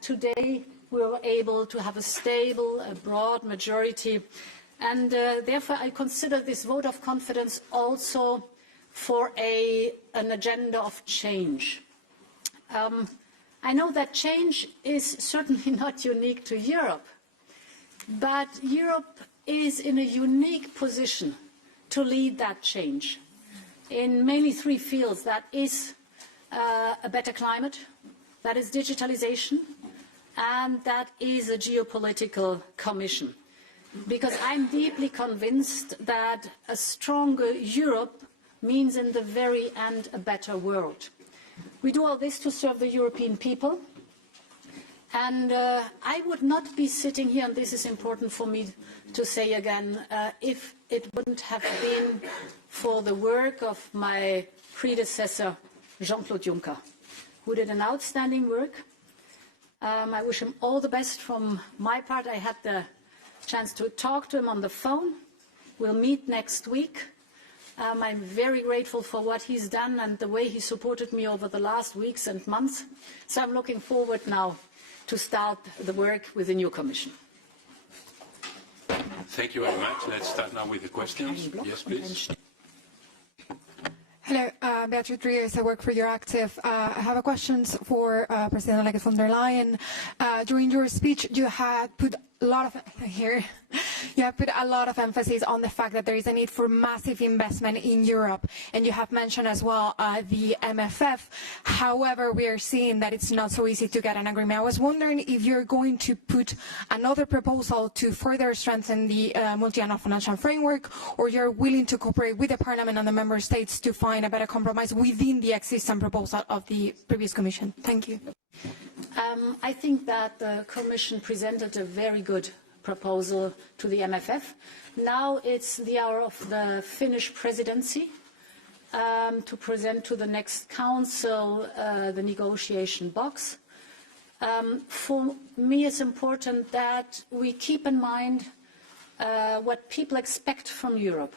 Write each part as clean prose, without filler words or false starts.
today we were able to have a stable, a broad majority, and therefore I consider this vote of confidence also for an agenda of change. I know that change is certainly not unique to Europe, but Europe is in a unique position to lead that change in mainly three fields. That is a better climate, that is digitalization, and that is a geopolitical commission. Because I'm deeply convinced that a stronger Europe means in the very end a better world. We do all this to serve the European people. And I would not be sitting here, and this is important for me to say again, if it wouldn't have been for the work of my predecessor, Jean-Claude Juncker, who did an outstanding work. I wish him all the best from my part. I had the chance to talk to him on the phone. We'll meet next week. I'm very grateful for what he's done and the way he supported me over the last weeks and months. So I'm looking forward now to start the work with the new Commission. Thank you very much. Let's start now with the questions. Yes, please. Hello, Beatrice Rios, I work for Euractiv. I have a question for President-elect von der Leyen. During your speech, you had put a lot of emphasis on the fact that there is a need for massive investment in Europe, and you have mentioned as well the MFF. However, we are seeing that it's not so easy to get an agreement. I was wondering if you're going to put another proposal to further strengthen the multi-annual financial framework, or you're willing to cooperate with the Parliament and the Member States to find a better compromise within the existing proposal of the previous Commission. Thank you. I think that the Commission presented a very good proposal to the MFF. Now it's the hour of the Finnish presidency to present to the next Council the negotiation box. For me, it's important that we keep in mind what people expect from Europe.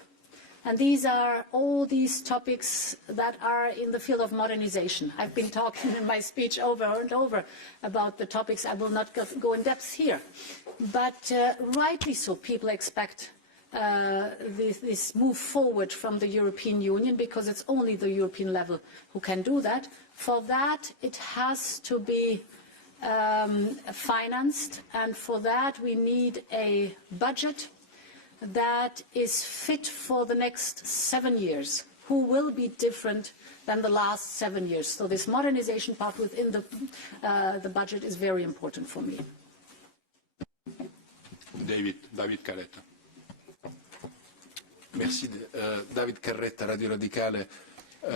And these are all these topics that are in the field of modernization. I've been talking in my speech over and over about the topics. I will not go in depth here. But rightly so, people expect this move forward from the European Union, because it's only the European level who can do that. For that, it has to be financed, and for that we need a budget that is fit for the next 7 years, who will be different than the last 7 years. So this modernization part within the budget is very important for me. David Carretta. Merci. David Carretta, Radio Radicale.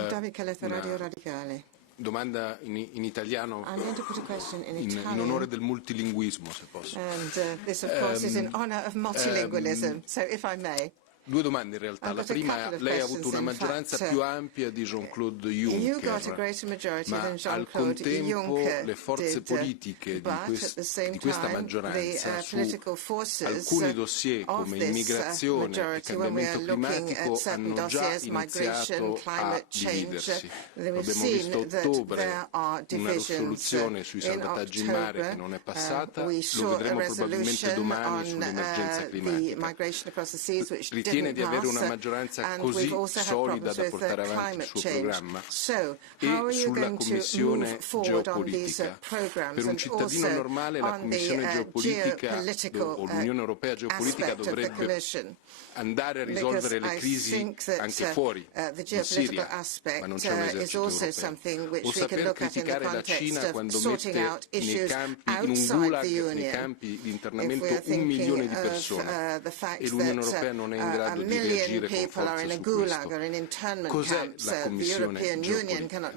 David Carretta, Radio Radicale. Domanda in italiano, I'm going to put a question in Italian. in onore del multilinguismo, se posso. And this, of course, is in honor of multilingualism, so if I may. Due domande in realtà. La prima, lei ha avuto una maggioranza più ampia di Jean-Claude Juncker, ma al contempo le forze politiche di questa maggioranza su alcuni dossier come immigrazione e cambiamento climatico hanno già iniziato a dividersi. Abbiamo visto a ottobre una risoluzione sui salvataggi in mare che non è passata, lo vedremo probabilmente domani sull'emergenza climatica. Ritiene di avere una maggioranza così solida da portare avanti il suo programma? E sulla Commissione geopolitica, per un cittadino normale la Commissione geopolitica o l'Unione Europea geopolitica dovrebbe andare a risolvere le crisi anche fuori, in Siria, ma non c'è un esercito europeo. O saper criticare la Cina quando mette nei campi, in un gulag, nei campi di internamento 1 milione di persone, e l'Unione Europea non è in grado di reagire con forza su questo. Cos'è la Commissione geopolitica?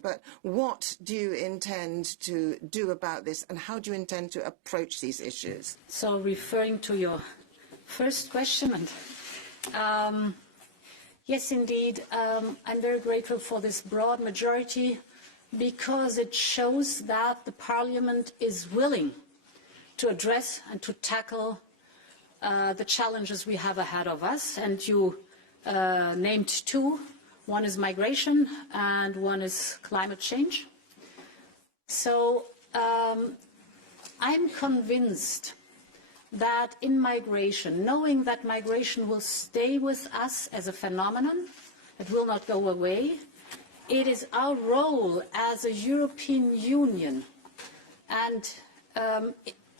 But what do you intend to do about this, and how do you intend to approach these issues? So, referring to your first question, and yes, indeed, I'm very grateful for this broad majority, because it shows that the Parliament is willing to address and to tackle the challenges we have ahead of us. And you named two. One is migration and one is climate change. So I'm convinced that in migration, knowing that migration will stay with us as a phenomenon, it will not go away, it is our role as a European Union, and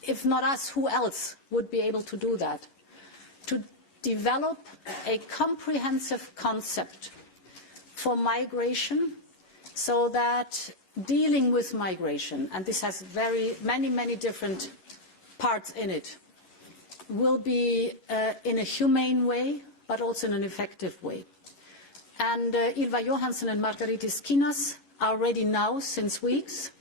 if not us, who else would be able to do that, to develop a comprehensive concept for migration so that dealing with migration, and this has many different parts in it, will be in a humane way, but also in an effective way. And Ylva Johansson and Margaritis Kinas are already now, since weeks,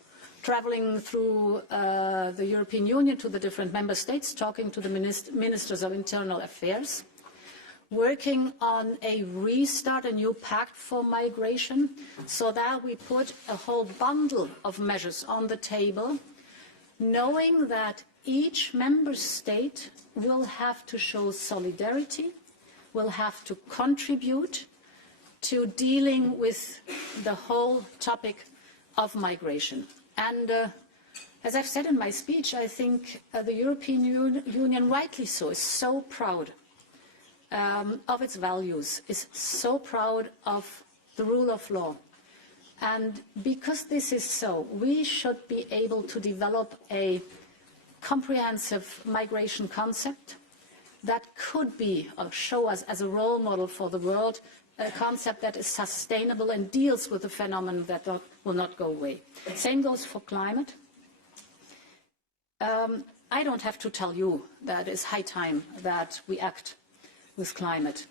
traveling through the European Union to the different member states, talking to the ministers of internal affairs, working on a restart, a new pact for migration, so that we put a whole bundle of measures on the table, knowing that each member state will have to show solidarity, will have to contribute to dealing with the whole topic of migration. And as I've said in my speech, I think the European Union, rightly so, is so proud of its values, is so proud of the rule of law. And because this is so, we should be able to develop a comprehensive migration concept that could be, or show us as a role model for the world, a concept that is sustainable and deals with the phenomenon that will not go away. Same goes for climate. I don't have to tell you that it's high time that we act with climate.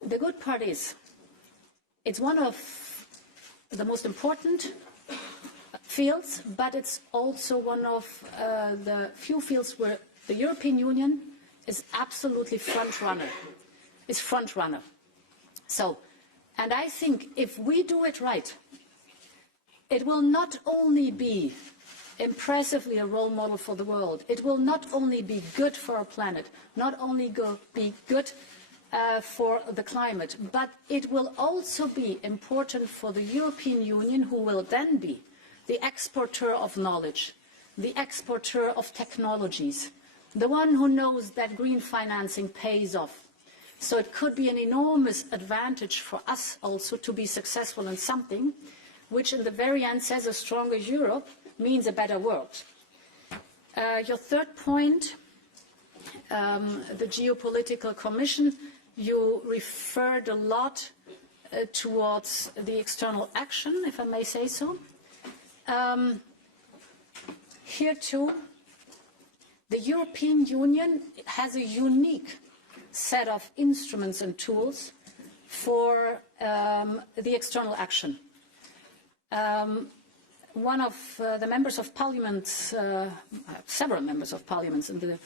The good part is, it's one of the most important fields, but it's also one of the few fields where the European Union is absolutely front runner. So, and I think if we do it right, it will not only be impressively a role model for the world, it will not only be good for our planet, not only be good for the climate, but it will also be important for the European Union, who will then be the exporter of knowledge, the exporter of technologies, the one who knows that green financing pays off. So it could be an enormous advantage for us also to be successful in something which in the very end says a stronger Europe means a better world. Your third point, the geopolitical commission, you referred a lot towards the external action, if I may say so. Here too, the European Union has a unique set of instruments and tools for the external action. One of the members of parliament, several members of parliament in the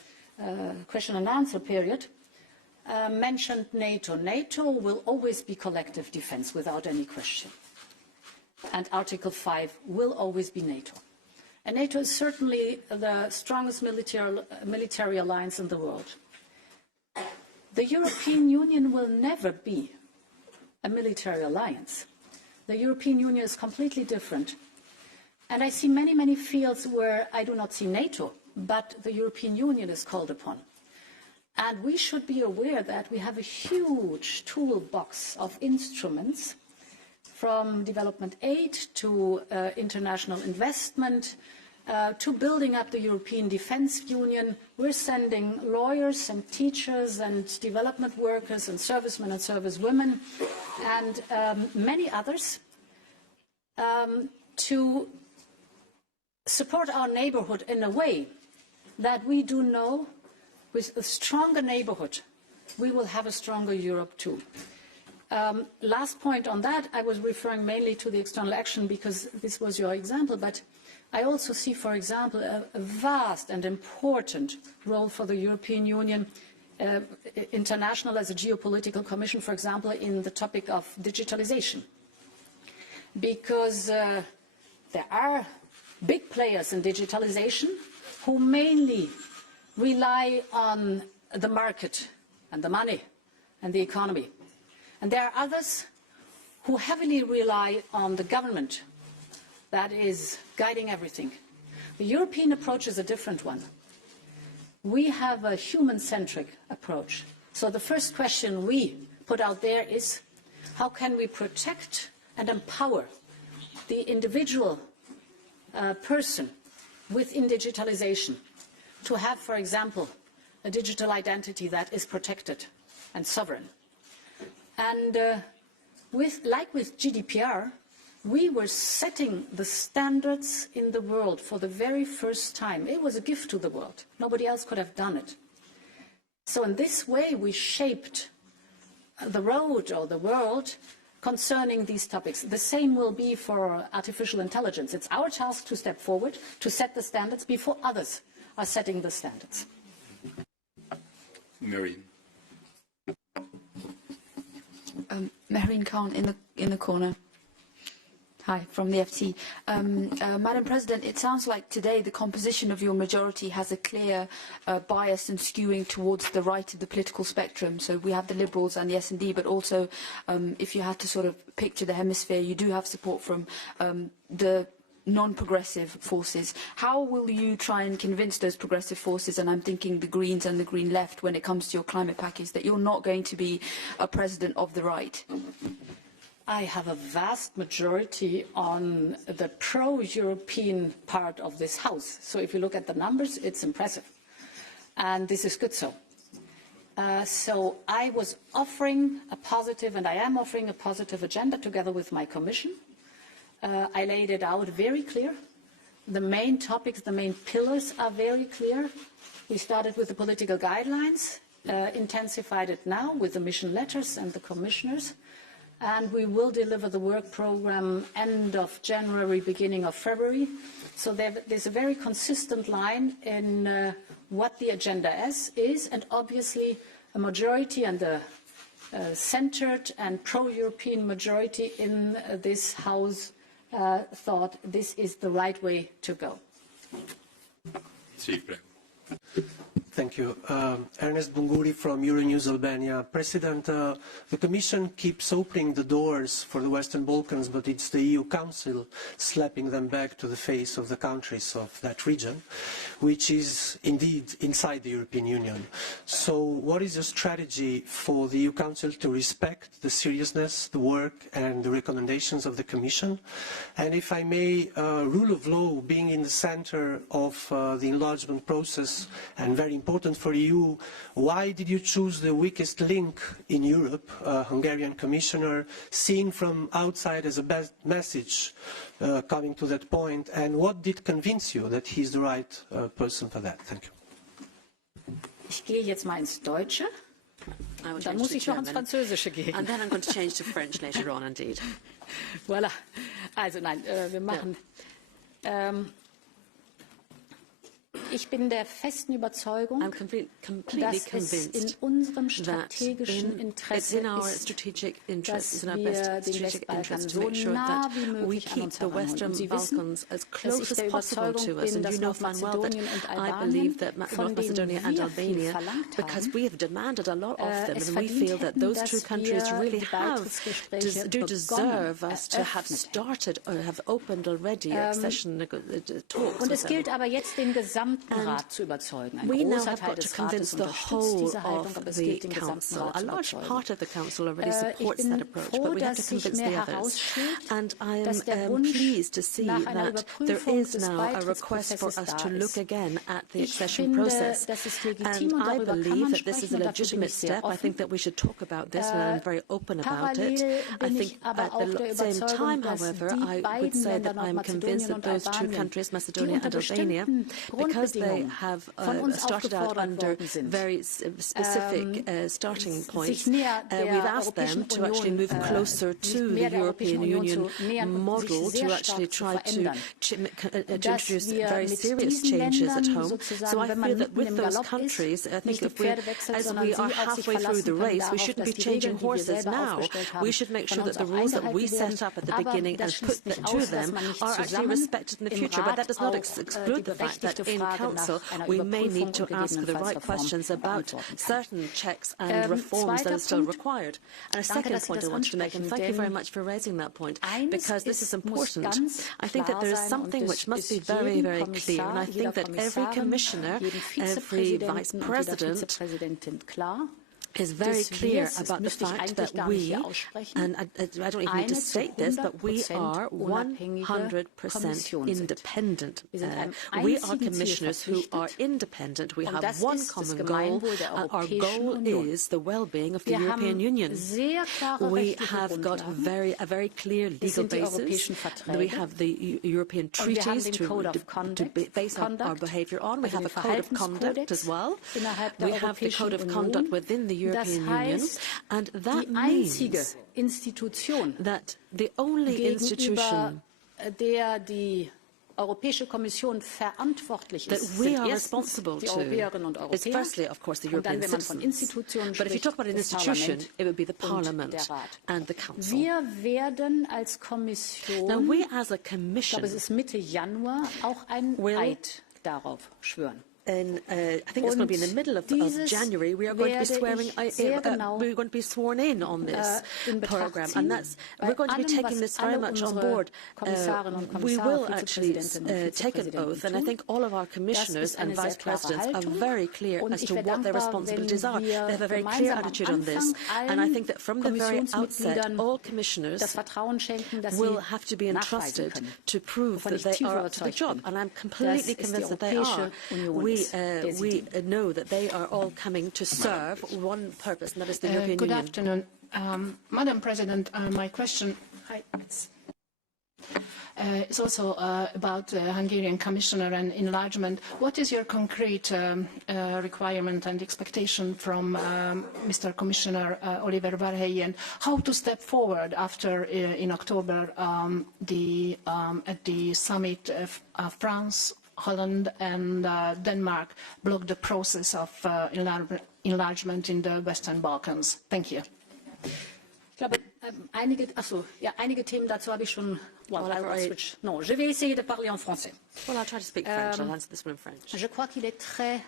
question and answer period, mentioned NATO. NATO will always be collective defense without any question. And Article 5 will always be NATO. And NATO is certainly the strongest military alliance in the world. The European Union will never be a military alliance. The European Union is completely different. And I see many fields where I do not see NATO, but the European Union is called upon. And we should be aware that we have a huge toolbox of instruments, from development aid to international investment, to building up the European Defence Union. We're sending lawyers and teachers and development workers and servicemen and servicewomen and many others to support our neighbourhood in a way that we do know with a stronger neighbourhood, we will have a stronger Europe too. Last point on that, I was referring mainly to the external action because this was your example, but I also see, for example, a vast and important role for the European Union, international as a geopolitical commission, for example, in the topic of digitalization. Because there are big players in digitalization who mainly rely on the market and the money and the economy. And there are others who heavily rely on the government, that is guiding everything. The European approach is a different one. We have a human-centric approach. So the first question we put out there is, how can we protect and empower the individual person within digitalization to have, for example, a digital identity that is protected and sovereign. And like with GDPR, we were setting the standards in the world for the very first time. It was a gift to the world. Nobody else could have done it. So in this way, we shaped the road or the world concerning these topics. The same will be for artificial intelligence. It's our task to step forward, to set the standards before others are setting the standards. Marine. Mehreen Khan in the corner. Hi, from the FT. Madam President, it sounds like today the composition of your majority has a clear bias and skewing towards the right of the political spectrum. So we have the Liberals and the S&D, but also if you had to sort of picture the hemisphere, you do have support from the non-progressive forces. How will you try and convince those progressive forces, and I'm thinking the Greens and the Green Left, when it comes to your climate package, that you're not going to be a president of the right? I have a vast majority on the pro-European part of this House. So if you look at the numbers, it's impressive. And this is good so. So I was offering a positive, and I am offering a positive agenda together with my Commission. I laid it out very clear. The main topics, the main pillars are very clear. We started with the political guidelines, intensified it now with the mission letters and the commissioners. And we will deliver the work program end of January, beginning of February. So there's a very consistent line in what the agenda is, and obviously a majority and a centered and pro-European majority in this House thought this is the right way to go. Thank you. Ernest Bunguri from Euronews Albania. President, the Commission keeps opening the doors for the Western Balkans, but it's the EU Council slapping them back to the face of the countries of that region, which is indeed inside the European Union. So what is your strategy for the EU Council to respect the seriousness, the work and the recommendations of the Commission? And if I may, rule of law being in the center of the enlargement process and very important for you, why did you choose the weakest link in Europe, Hungarian commissioner, seen from outside as a bad message coming to that point, and what did convince you that he's the right person for that? Thank you. Ich gehe jetzt mal ins Deutsche, dann muss ich noch ins Französische gehen. And then I'm going to change to French later on, indeed. Voilà. Also nein, wir machen... Ich bin der festen Überzeugung, dass es in unserem strategischen Interesse ist, dass wir den Westbalkan so nah wie möglich an uns heranholen. Und Sie wissen, dass ich der Überzeugung bin, dass Nordmazedonien und Albanien, von denen wir viel verlangt haben, es verdient hätten, dass wir die Beitrittsgespräche begonnen, eröffnet hätten. Und es gilt aber jetzt den gesamten Rat zu überzeugen. Ein großer Teil des Rates unterstützt diese Haltung, aber es gilt den gesamten Rat zu überzeugen. Ich bin froh, dass sich mehr herausstellt, dass der Wunsch nach einer Überprüfung des Beitrittsprozesses da ist. Ich finde, das ist legitim und darüber kann man sprechen und dafür bin ich sehr offen. Parallel bin ich aber auch der Überzeugung, dass die beiden Länder Nordmazedonien und Albanien, die unter bestimmten Grundbedingungen von uns aufgefordert worden sind, sich näher der Europäischen Union, mehr der Europäischen Union zu nähern und sich sehr stark zu verändern, dass wir mit diesen Ländern sozusagen, wenn man mitten im Galopp ist, nicht die Pferde wechseln, sondern sie auf sich verlassen können darauf, dass die Regeln, die wir selber aufgestellt haben, von uns auch eingehalten werden. Aber das schließt nicht aus, dass man nicht zusammen im Rat auch die berechtigte Frage Council, we may need to ask the right questions about certain checks and reforms that are still required. And a second point I wanted to make, and thank you very much for raising that point, because this is important. I think that there is something which must be very, very clear, and I think that every commissioner, every vice president is very clear about the fact that we, and I don't even need to state this, but we are 100% independent. We are commissioners who are independent. We have one common goal, and our goal is the well-being of the European Union. We have got a very clear legal basis. We have the European treaties to base our behaviour on. We have a code of conduct as well. We have the code of conduct within the European Union, and that means that the only institution that we are responsible to is firstly, of course, the European citizens. But if you talk about an institution, it would be the Parliament and the Council. Now, we as a Commission will, and I think it's going to be in the middle of January, we are going to be swearing, we're going to be sworn in on this programme, and we're going to be taking this very much on board. We will actually take an oath, and I think all of our commissioners and vice presidents are very clear as to what their responsibilities are. They have a very clear attitude on this, and I think that from the very outset, all commissioners will have to be entrusted to prove that they are up to the job, and I'm completely convinced that they are. We know that they are all coming to serve one purpose, and that is the European Union. Good afternoon. Madam President, my question is also about the Hungarian Commissioner and enlargement. What is your concrete requirement and expectation from Mr. Commissioner Oliver Várhelyi, and how to step forward after, in October, at the summit of France, Holland and Denmark blocked the process of enlargement in the Western Balkans. Thank you. Ich glaube, einige Themen dazu habe ich schon. Non, je vais essayer de parler en français. Well, I'll try to speak French. I'll answer this one in French. Je crois qu'il est très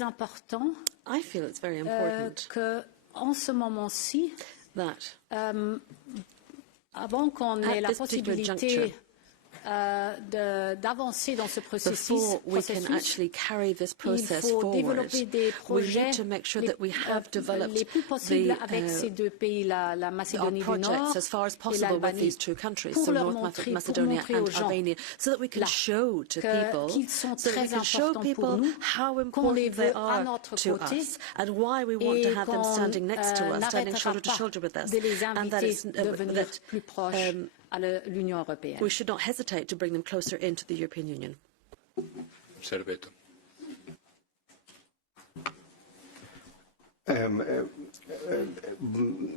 important. I feel it's very important que en ce moment-ci, that avant qu'on ait la possibilité d'avancer dans ce processus, before we can actually carry this process forward, we need to make sure that we have developed our projects as far as possible with these two countries, so North Macedonia and Albania, so that we can show to people, how important they are to us and why we want to have them standing next to us, standing shoulder to shoulder with us, and that is we should not hesitate to bring them closer into the European Union. Serveto.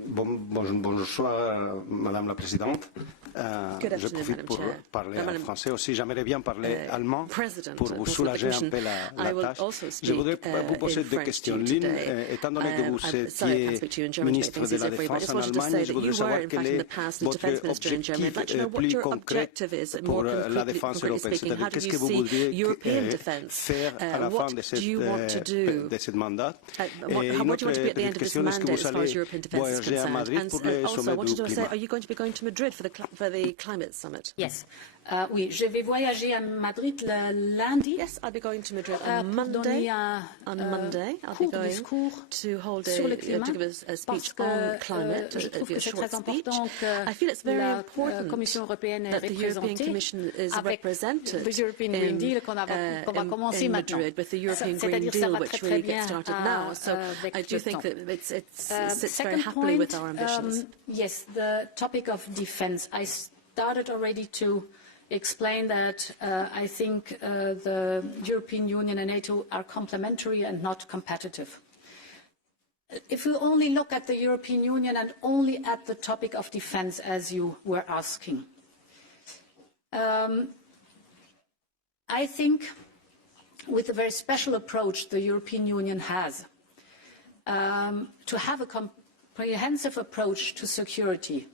Bonsoir, Madame la Présidente. Je profite pour parler en français aussi. J'aimerais bien parler allemand pour vous soulager un peu la tâche. Je voudrais vous poser deux questions. L'une, étant donné que vous étiez ministre de la Défense en Allemagne, je voudrais savoir quel est votre objectif plus concret pour la défense européenne. C'est-à-dire, qu'est-ce que vous voudriez faire à la fin de ce mandat? Et une autre petite question, est-ce que vous allez voyager à Madrid pour le sommet du climat? Are you going to be going to Madrid for the climate summit? Yes. Oui, je vais voyager à Madrid le lundi. Yes, I'll be going to Madrid on Monday. On Monday, I'll be going to hold to give a speech on climate, a short speech. I feel it's very important that the European Commission is represented in Madrid with the European Green Deal, which really gets started now. So I do think that it sits very happily with our ambitions. Yes, the topic of defence. I started already to explain that I think the European Union and NATO are complementary and not competitive. If we only look at the European Union and only at the topic of defence, as you were asking, I think with the very special approach the European Union has, to have a comprehensive approach to security,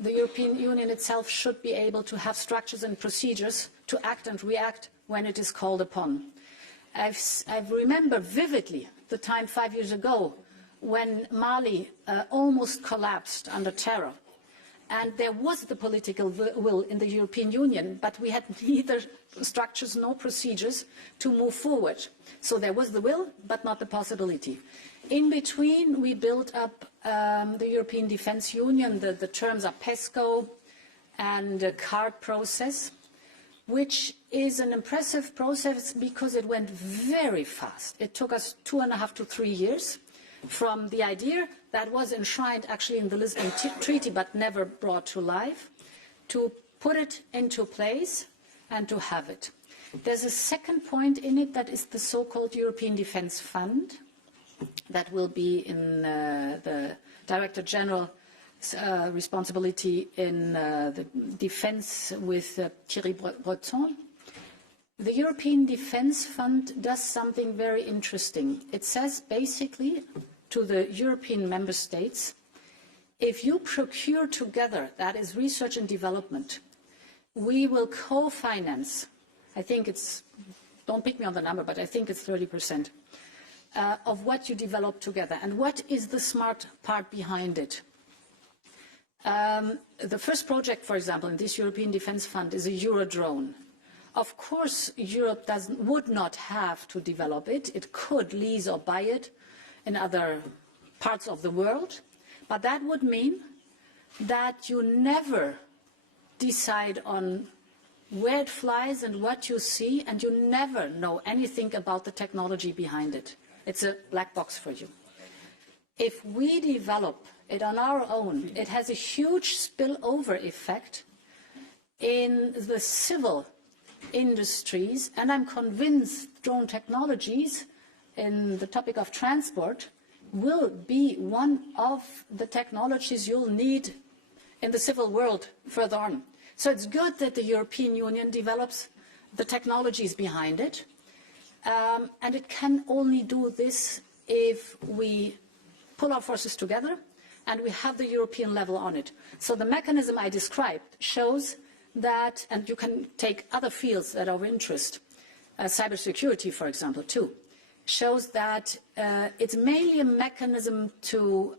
the European Union itself should be able to have structures and procedures to act and react when it is called upon. I remember vividly the time 5 years ago when Mali almost collapsed under terror. And there was the political will in the European Union, but we had neither structures nor procedures to move forward. So there was the will, but not the possibility. In between, we built up the European Defence Union. The terms are PESCO and the CARD process, which is an impressive process because it went very fast. It took us 2.5 to 3 years from the idea that was enshrined actually in the Lisbon Treaty but never brought to life, to put it into place and to have it. There's a second point in it that is the so-called European Defence Fund that will be in the Director General's responsibility in the defence with Thierry Breton. The European Defence Fund does something very interesting. It says basically to the European member states, if you procure together, that is research and development, we will co-finance, I think it's, don't pick me on the number, but I think it's 30% of what you develop together. And what is the smart part behind it? The first project, for example, in this European Defence Fund is a Eurodrone. Of course, Europe would not have to develop it. It could lease or buy it in other parts of the world. But that would mean that you never decide on where it flies and what you see, and you never know anything about the technology behind it. It's a black box for you. If we develop it on our own, it has a huge spillover effect in the civil industries, and I'm convinced drone technologies in the topic of transport will be one of the technologies you'll need in the civil world further on. So it's good that the European Union develops the technologies behind it, and it can only do this if we pull our forces together and we have the European level on it. So the mechanism I described shows that, and you can take other fields that are of interest, cybersecurity, for example, too, shows that it's mainly a mechanism to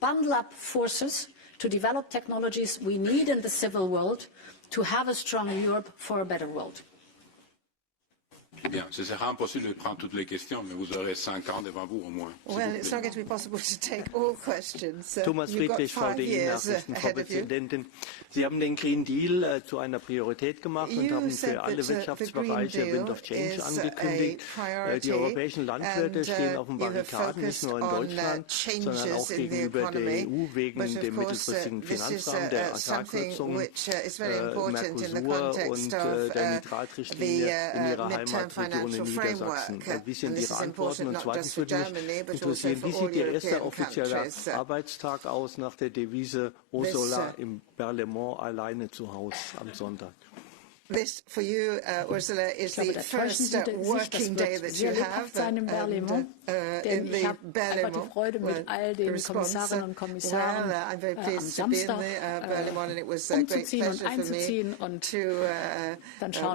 bundle up forces, to develop technologies we need in the civil world, to have a strong Europe for a better world. Bien, ce sera impossible de prendre toutes les questions, mais vous aurez 5 ans devant vous au moins. Well, it's not going to be possible to take all questions. Thomas Friedrich, VDI Nachrichten, Frau Präsidentin. Sie haben den Green Deal zu einer Priorität gemacht und haben für alle Wirtschaftsbereiche Wind of Change angekündigt. Die europäischen Landwirte stehen auf den Barrikaden, nicht nur in Deutschland, sondern auch gegenüber der EU wegen dem mittelfristigen Finanzrahmen der Agrarkürzungen, Mercosur und der Nitratrichtlinie in ihrer Heimatregion in Niedersachsen. Wie sind Ihre Antworten? Und zweitens würde mich interessieren, wie sieht Ihr erster offizieller Arbeitstag aus nach der Devise Ursula im Berlaymont alleine zu Hause am Sonntag? This, for you, Ursula, is the first working day that you have in the Berlaymont. I'm very pleased to be in the Berlaymont, and it was a great pleasure for me to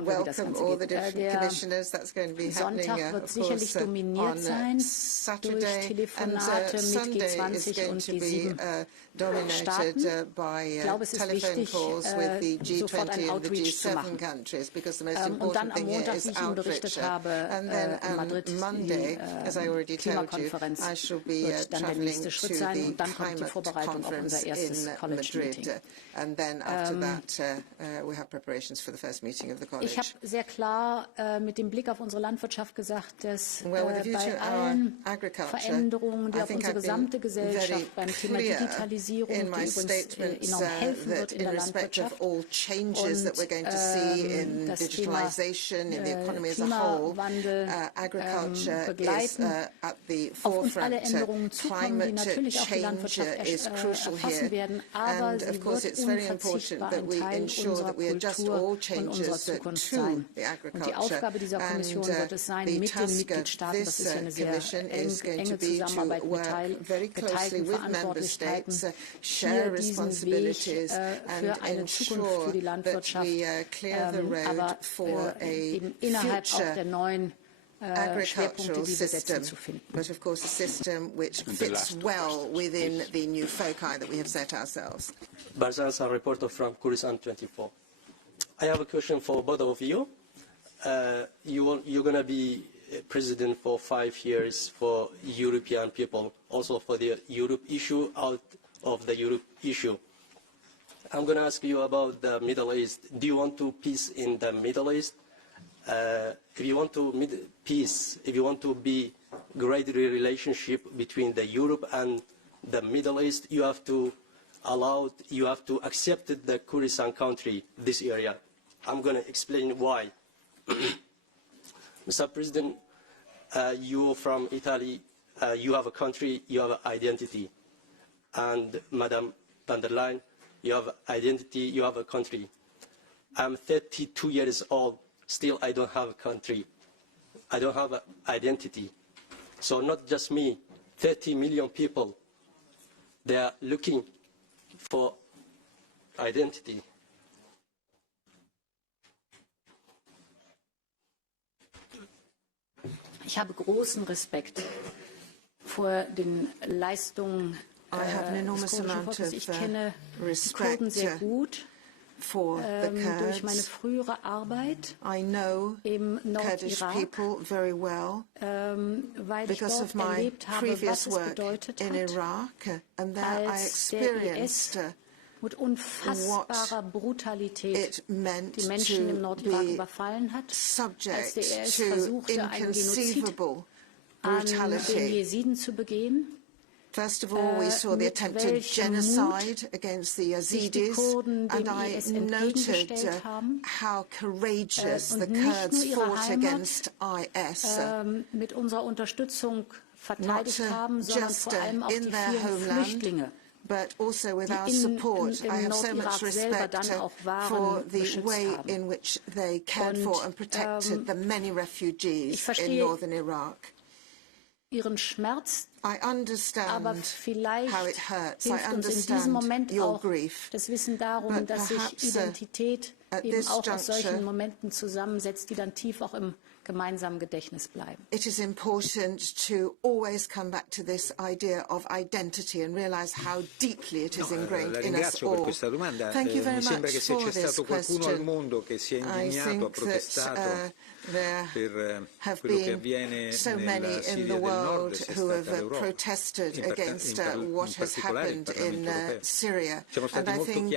welcome all the different commissioners. That's going to be happening, of course, on Saturday, and Sunday is going to be dominated by telephone calls with the G20 and the G7 countries, because the most important thing here is outreach. And then on Monday, as I already told you, I shall be travelling to the climate conference in Madrid. And then after that, we have preparations for the first meeting of the college. Ich habe sehr klar mit dem Blick auf unsere Landwirtschaft gesagt, dass bei allen Veränderungen, die auf unsere gesamte Gesellschaft beim Thema Digitalisierung, die übrigens enorm helfen wird in der Landwirtschaft, und in digitalization, in the economy as a whole. Agriculture is at the forefront. Climate change is crucial here. And of course, it's very important that we ensure that we adjust all changes to the agriculture. And the task of this Commission is going to be to work very closely with Member States, share responsibilities, and ensure that we clear the road for a future agricultural system, but of course a system which fits well within the new foci that we have set ourselves. Barzaz, a reporter from Khorasan 24. I have a question for both of you. You're going to be president for 5 years for European people, also for the Europe issue, out of the Europe issue. I'm going to ask you about the Middle East. Do you want to peace in the Middle East? If you want to peace, if you want to be great relationship between the Europe and the Middle East, you have to accept the Khorasan country, this area. I'm going to explain why. Mr. President, you're from Italy, you have a country, you have an identity. And Madam van der Leyen, you have identity, you have a country. I'm 32 years old, still I don't have a country. I don't have an identity. So not just me, 30 million people, they are looking for identity. Ich habe großen Respekt vor den Leistungen des kurdischen Volkes. Ich kenne die Kurden sehr gut durch meine frühere Arbeit im Nordirak, weil ich dort erlebt habe, was es bedeutet hat, als der IS mit unfassbarer Brutalität die Menschen im Nordirak überfallen hat, als der IS versuchte, einen Genozid an den Jesiden zu begehen. First of all, we saw the attempted genocide against the Yazidis, and I noted how courageous the Kurds fought against IS. Mit unserer Unterstützung verteidigt haben, sondern vor allem auch die vielen Flüchtlinge. But also with our support, I have so much respect for the way in which they cared for and protected the many refugees in northern Iraq. Ihren Schmerz, I understand aber vielleicht how it hurts. I hilft uns in diesem Moment auch das Wissen darum, dass sich Identität eben auch aus solchen Momenten zusammensetzt, die dann tief auch im gemeinsamen Gedächtnis bleiben. It is important to always come back to this idea of identity and realize how deeply it is ingrained in us all. Thank you very much for this question. I think that there have been so many in the world who have protested against what has happened in Syria. And I think,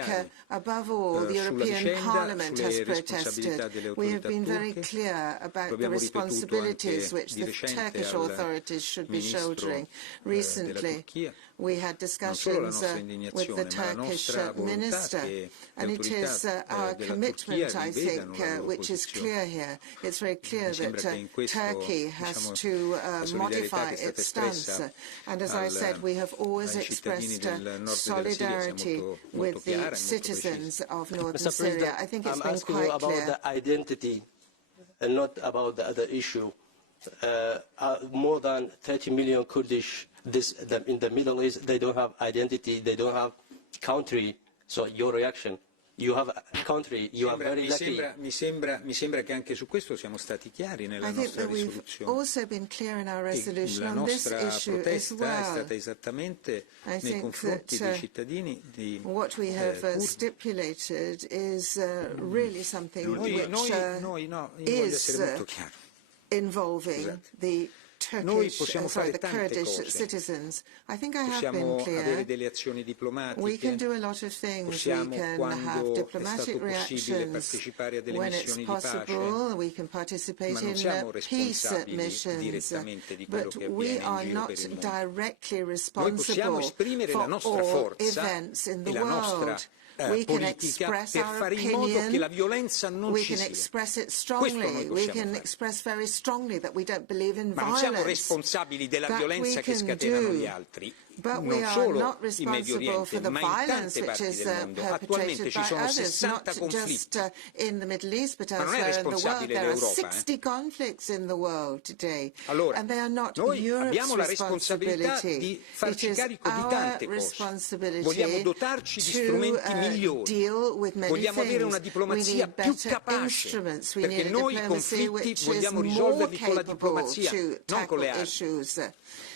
above all, the European Parliament has protested. We have been very clear about the responsibilities which the Turkish authorities should be shouldering. Recently, we had discussions with the Turkish minister, and it is our commitment, I think, which is clear here. It's very clear that Turkey has to modify its stance. And as I said, we have always expressed solidarity with the citizens of northern Syria. I think it's been quite clear. I'm asking you about the identity and not about the other issue. More than 30 million Kurdish in the Middle East, they don't have identity, they don't have country. So your reaction? You have a country, you are very lucky. Mi sembra che anche su questo siamo stati chiari nella nostra risoluzione. Also been clear in our resolution on this issue as well. La nostra protesta è stata esattamente nei confronti dei cittadini di what we have stipulated is really something which is involving the the Kurdish citizens. I think I have been clear. We can do a lot of things. We can have diplomatic reactions when it's possible. We can participate in peace missions. But we are not directly responsible for all events in the world. politica per fare in modo che la violenza non ci sia. Ma non siamo responsabili della violenza che scatenano gli altri. Non solo in Medio Oriente, ma in tante parti del mondo. Attualmente ci sono 60 conflitti. Ma non è responsabile l'Europa. Allora, noi abbiamo la responsabilità di farci carico di tante cose. Vogliamo dotarci di strumenti migliori. Vogliamo avere una diplomazia più capace, perché noi i conflitti vogliamo risolverli con la diplomazia, non con le armi.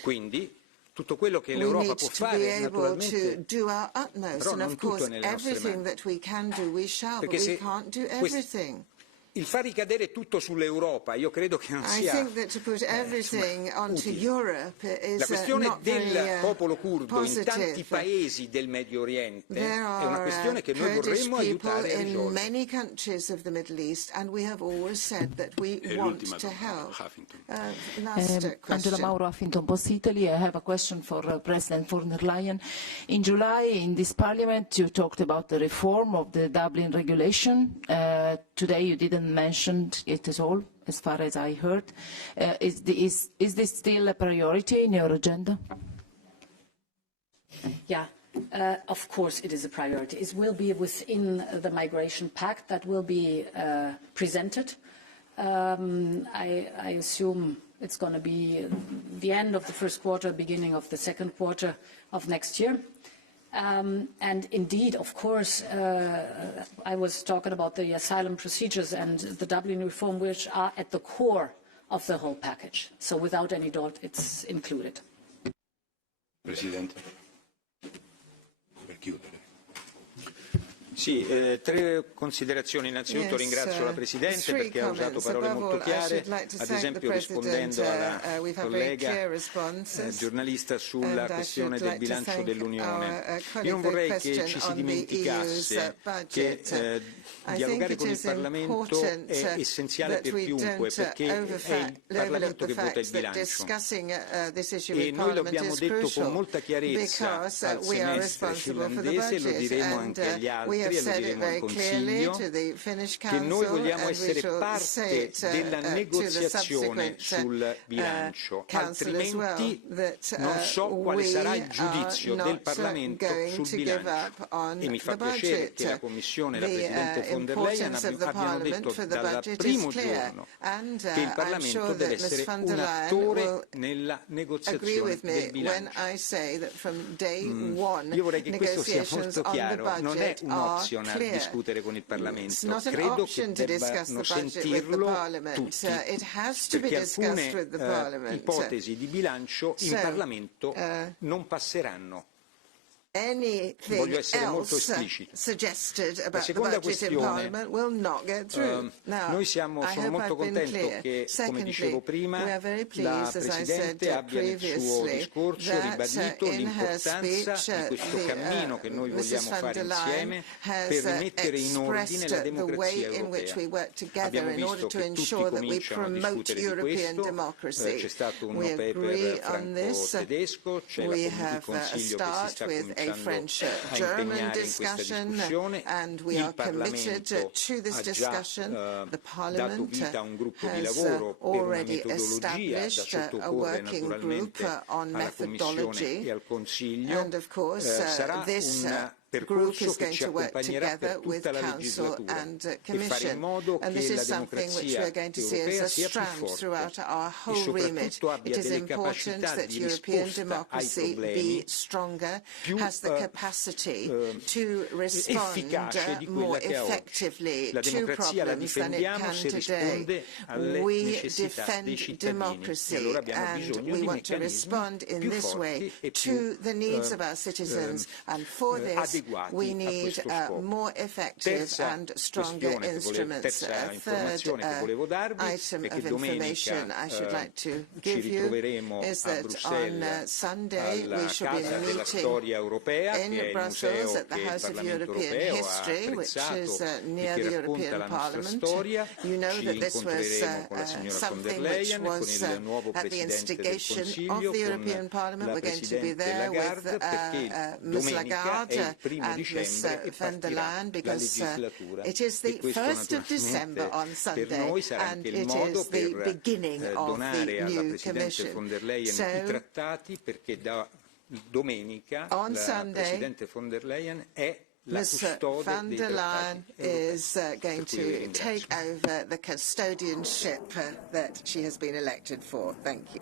Quindi, tutto quello che l'Europa può fare, naturalmente, però non tutto è nelle nostre mani. Perché se il far ricadere tutto sull'Europa, io credo che non sia utile. La questione del popolo curdo in tanti paesi del Medio Oriente è una questione che noi vorremmo aiutare a risolvere. Angela Mauro, Huffington Post Italy. I have a question for President von der Leyen. In July, in this Parliament, you talked about the reform of the Dublin regulation. Today, you didn't mention it at all, as far as I heard. Is this still a priority in your agenda? Yeah. Of course it is a priority. It will be within the Migration Pact that will be presented. I assume it's going to be the end of the first quarter, beginning of the second quarter of next year. And indeed, of course, I was talking about the asylum procedures and the Dublin reform, which are at the core of the whole package. So without any doubt, it's included. Presidente, per chiudere. Sì, tre considerazioni. Innanzitutto ringrazio la Presidente perché ha usato parole molto chiare, ad esempio rispondendo alla collega giornalista sulla questione del bilancio dell'Unione. Io non vorrei che ci si dimenticasse che dialogare con il Parlamento è essenziale per chiunque, perché è il Parlamento che vota il bilancio. E noi lo abbiamo detto con molta chiarezza al semestre finlandese, lo diremo anche agli altri e lo diremo al Consiglio, che noi vogliamo essere parte della negoziazione sul bilancio, altrimenti non so quale sarà il giudizio del Parlamento sul bilancio. E mi fa piacere che la Commissione e la Presidente von der Leyen abbiano detto dal primo giorno che il Parlamento deve essere un attore nella negoziazione del bilancio. Io vorrei che questo sia molto chiaro, non è un optional discutere con il Parlamento, credo che debbano sentirlo tutti, perché alcune ipotesi di bilancio in Parlamento non passeranno. Voglio essere molto esplicito. La seconda questione, noi sono molto contento che, come dicevo prima, la Presidente abbia nel suo discorso ribadito l'importanza di questo cammino che noi vogliamo fare insieme per rimettere in ordine la democrazia europea. Abbiamo visto che tutti cominciano a discutere di questo, c'è stato un no paper franco-tedesco, c'è la Consiglio che si sta cominciando a impegnare in questa discussione. Il Parlamento ha già dato vita a un gruppo di lavoro per una metodologia da sottoporre naturalmente alla Commissione e al Consiglio. Sarà un percorso che ci accompagnerà per tutta la legislatura e fare in modo che la democrazia europea sia più forte e soprattutto abbia delle capacità di risposta ai problemi più efficace di quella che ha oggi. La democrazia la difendiamo se risponde alle necessità dei cittadini e allora abbiamo bisogno di meccanismi più forti e più adeguati we need more effective and stronger instruments. Terza informazione che volevo darvi è che domenica ci ritroveremo a Bruxelles alla Casa della Storia Europea, che è il museo che il Parlamento europeo ha apprezzato e che racconta la nostra storia. Ci incontreremo con la signora von der Leyen, con il nuovo Presidente del Consiglio, con la Presidente Lagarde, perché domenica è il primo and Ms von der Leyen, because it is the 1st of December on Sunday, and it is the beginning of the new Commission. Domenica on la Sunday, Presidente von der Leyen è la Ms. custode von dei der trattati Leyen is going to take over the custodianship that she has been elected for. Thank you.